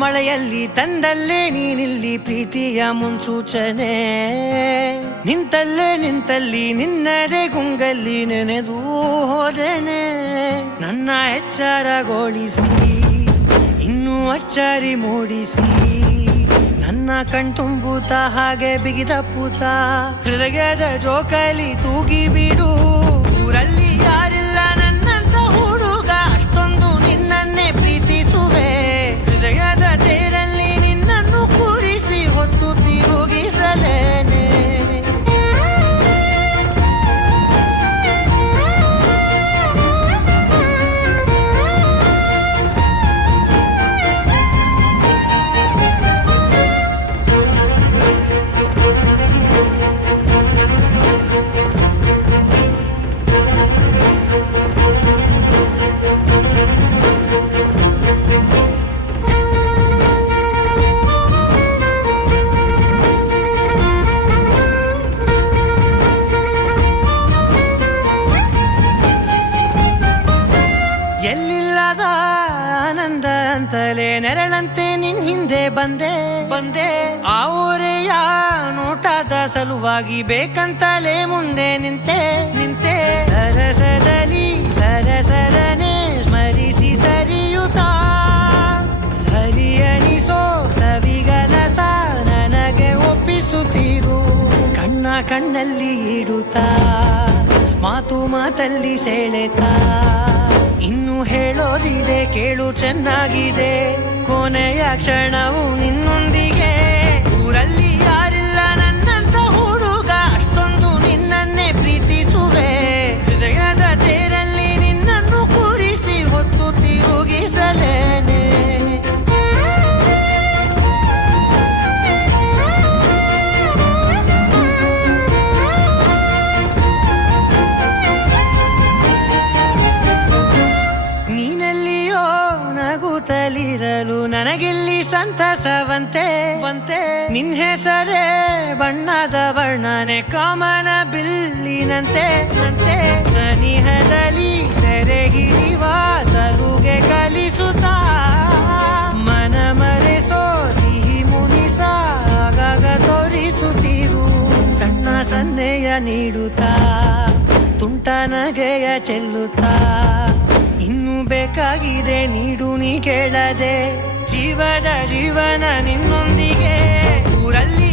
ಮಳೆಯಲ್ಲಿ ತಂದಲ್ಲೇ ನೀನಿಲ್ಲಿ ಪ್ರೀತಿಯ ಮುನ್ಸೂಚನೆ, ನಿಂತಲ್ಲಿ ನಿನ್ನದೇ ಗುಂಗಲ್ಲಿ ನೆನೆದು ಹೋದೆನೆ. ನನ್ನ ಎಚ್ಚರಗೊಳಿಸಿ ಇನ್ನೂ ಅಚ್ಚರಿ ಮೂಡಿಸಿ, ನನ್ನ ಕಣ್ತುಂಬುತ್ತ ಹಾಗೆ ಬಿಗಿದ ಪೂತ ಹೃದಯದ ಜೋಕಾಲಿ ತೂಗಿ ಬಿಡು. ಊರಲ್ಲಿ ಯಾರಿಲ್ಲ ನನ್ನಂತ ಹುಡುಗ, ಅಷ್ಟೊಂದು ನಿನ್ನನ್ನೇ ಪ್ರೀತಿಸುವೆ. ಹೃದಯದ ತೇರಲ್ಲಿ ನಿನ್ನನ್ನು ಕೂರಿಸಿ ಹೊತ್ತು ತಿರುಗಿಸಲೇನೆ. ಎಲ್ಲಿಲ್ಲದ ಆನಂದ ಅಂತಲೇ ನೆರಳಂತೆ ನಿನ್ ಹಿಂದೆ ಬಂದೆ. ಆ ಊರೆಯ ನೋಟದ ಸಲುವಾಗಿ ಬೇಕಂತಲೇ ಮುಂದೆ ನಿಂತೆ. ಸರಸದಲ್ಲಿ ಸರಸರನೆ ಸ್ಮರಿಸಿ ಸರಿಯುತ್ತಾ, ಸರಿಯನಿಸೋ ಸವಿಗನಸ ನನಗೆ ಒಪ್ಪಿಸುತ್ತೀರು. ಕಣ್ಣಲ್ಲಿ ಇಡುತ್ತಾ, ಮಾತಲ್ಲಿ ಸೆಳೆತಾ, ಇನ್ನು ಹೇಳೋದಿದೆ ಕೇಳು ಚೆನ್ನಾಗಿದೆ. ಕೊನೆಯ ಕ್ಷಣವು ನಿನ್ನೊಂದಿಗೆ. ಊರಲ್ಲಿ ಯಾರಿಲ್ಲ ನನ್ನಂತ ಹುಡುಗ, ಅಷ್ಟೊಂದು ನಿನ್ನನ್ನೇ ಪ್ರೀತಿಸುವೆ. ಹೃದಯದ ತೇರಲ್ಲಿ ನಿನ್ನನ್ನು ಕೂರಿಸಿ ಹೊತ್ತು ತಿರುಗಿಸಲೇನೆ. ನೀನೆಲ್ಲಿಯೋ ನಗುತ್ತಲಿರಲು ನನಗಿಲ್ಲಿ ಸಂತಸವಂತೆ. ನಿನ್ ಹೆಸರೇ ಬಣ್ಣದ ವರ್ಣನೆ ಕಾಮನ ಬಿಲ್ಲಿನಂತೆ. ಸನಿಹದಲ್ಲಿ ಸೆರೆ ಹಿಡಿಯುವ ಸಲುಗೆ ಕಲಿಸುತ್ತಾ, ಮನ ಮರೆಸೋ ಸಿಹಿ ಮುನಿಸ ಆಗಾಗ ತೋರಿಸುತ್ತೀರು. ಸಣ್ಣ ಸನ್ನೆಯ ನೀಡುತ್ತಾ, ತುಂಟ ನಗೆಯ ಚೆಲ್ಲುತ್ತಾ, ಇನ್ನು ಬೇಕಾಗಿದೆ ನೀಡು ನೀ ಕೇಳದೆ. ಜೀವನ ನಿನ್ನೊಂದಿಗೆ. ಊರಲ್ಲಿ